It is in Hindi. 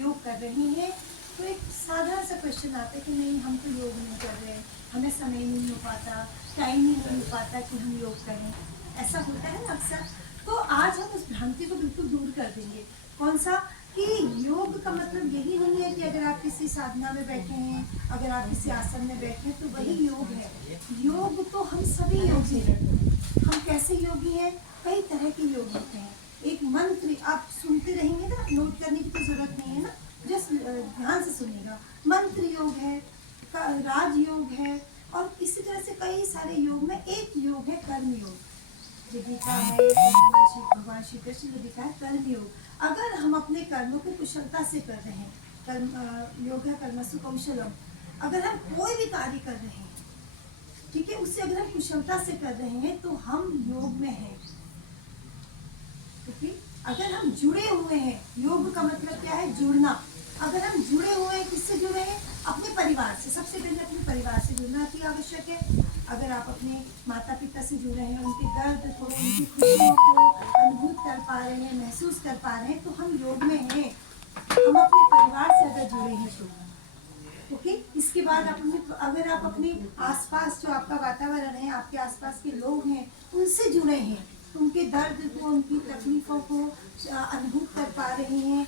योग कर रहे हैं, तो एक साधारण सा क्वेश्चन आता है कि नहीं हम तो योग नहीं कर रहे, हमें समय नहीं हो पाता, टाइम नहीं मिल पाता कि हम योग करें, ऐसा होता है ना अक्सर। तो आज हम उस भ्रांति को बिल्कुल दूर कर देंगे। कौन सा? कि योग का मतलब यही नहीं है कि अगर आप किसी साधना में बैठे हैं, अगर आप किसी आसन में बैठे हैं तो वही योग है। योग तो हम सभी योगी हैं। हम कैसे योगी हैं? कई तरह के योग होते हैं। एक मंत्र आप सुनते रहेंगे ना, नोट करने की तो जरूरत नहीं है ना, जस्ट ध्यान से सुनिएगा। मंत्र योग है, राजयोग है, और इसी तरह से कई सारे योग में एक योग है कर्म योग, जो गीता में भगवान श्री कृष्ण ने लिखा है कर्म योग। अगर हम अपने कर्मों को कुशलता से कर रहे हैं, कर्म योग है कर्मसु कौशलम, अगर हम कोई भी कार्य कर रहे हैं, ठीक है, उससे अगर हम कुशलता से कर रहे हैं तो हम योग में हैं। ठीक है, अगर हम जुड़े हुए हैं, योग का मतलब क्या है? जुड़ना। अगर हम जुड़े हुए हैं, किससे जुड़े हैं? अपने परिवार से। सबसे पहले अपने परिवार से जुड़ना अति आवश्यक है। अगर आप अपने माता पिता से जुड़े हैं, उनके दर्द को, उनकी खुशियों को अनुभूत कर पा रहे हैं, महसूस कर पा रहे हैं, तो हम योग में हैं। हम अपने परिवार से अगर जुड़े हैं तो ओके। इसके बाद अगर आप अपने आसपास जो आपका वातावरण है, आपके आसपास के लोग हैं, उनसे जुड़े हैं, उनके दर्द को, उनकी तकलीफों को अनुभूत कर पा रहे हैं,